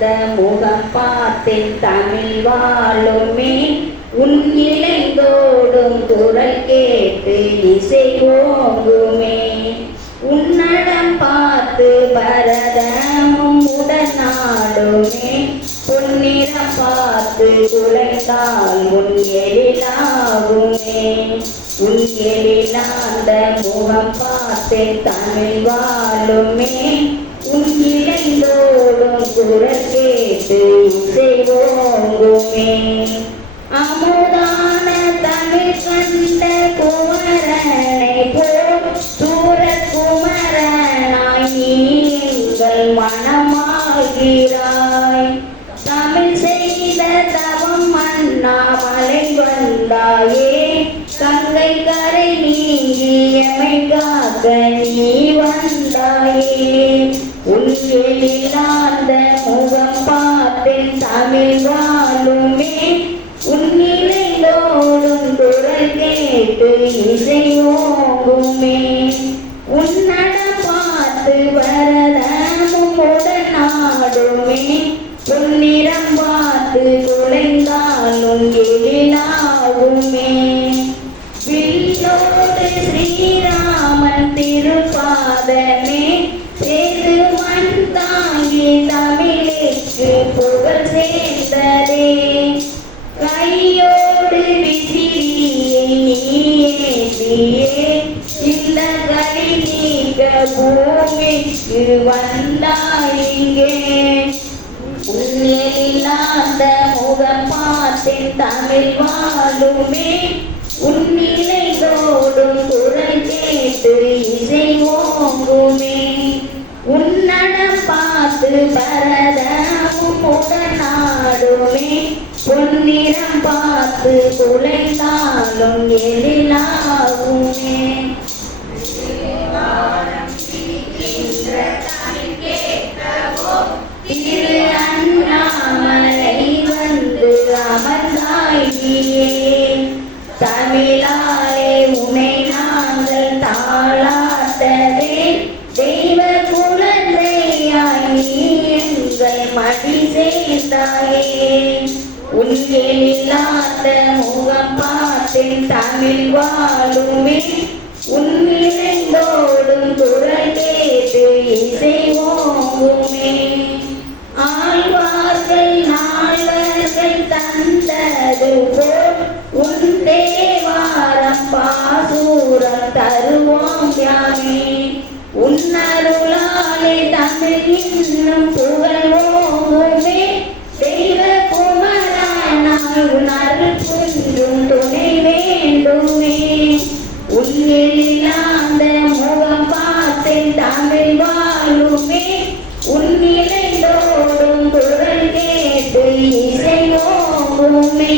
முகம் பார்த்தேன் தமிழ் வாழுமே உன் இளைந்தோடும் குரல் கேட்டு இசை ஓங்குமே உன்னடம் பார்த்து பரதமும் உடனாடுமே பொன்னிறம் பார்த்து குலைந்தால் உன் எழிலாகுமே உன் எழிலாந்த முகம் பார்த்தேன் தமிழ் வாழுமே உன் இளைந்தோடும் குரல் கேட்டு இசை ஓங்குமே அமுதான தமிழ் கண்ட குமரனை போல் சூரத் குமரனாய் நீ எங்கள் மனமாகிறாய் தமிழ் செய்த தவம் அண்ணாமலை வந்தாயே கங்கை கரை நீங்கி எமை காக்க நீ வந்தாயே உன் எழிலாந்த முகம் பார்த்தேன் தமிழ் வாழுமே உன் இளைந்தோடும் குரல் கேட்டு இசை ஓங்குமே உன்னடம் பார்த்து வரதமும் உடனாடுமே பொன்னிறம் பார்த்து குலைந்தாலும் எழிலாகுமே வில்லோடு ஸ்ரீராமன் திருப்பாதமே சேது மண் தாங்கி தமிழுக்கு புகழ் சேர்ந்ததே கையோடு விசிறியை நீயே இந்த கை நீக்க பூமிக்கு வந்தாயிங்கே உன்னில்லாத முகம் பார்த்தேன் தமிழ் வாழுமே உன்னிலைதோடும் குரல் கேட்டு இசை ஓங்குமே உன்னடம் பார்த்து பரதமும் உடனாடுமே பொன்னிறம் பார்த்து குலைந்தாலும் எழிலாகுமே திரு அண்ணாமலை வந்து அமர்ந்தாயே தமிழாலே உனை நாங்கள் தாளாட்டவே தெய்வ குழந்தையாய் நீ எங்கள் மடி சேர்ந்தாயே உன் எழிலாத முகம் பார்த்தேன் தமிழ் வாழுமே உன் இளைந்தோடும் குரல் கேட்டு இசை ஓங்குமே ஆழ்வார்கள் நால்வர்கள் தந்தது போல் உன் தேவாரம் பாசூரம் தருவோம் யாமே உன்னருளாலே தமிழ் இன்னும் புகழ் ஓங்குமே தெய்வ குமரனாய் உணர்வு குன்றும் துணை வேண்டுமே உன் எழிலாந்த முகம் பார்த்தேன் தமிழ் வாழுமே உன் இளைந்தோடும் குரல் கேட்டு இசை ஓங்குமே.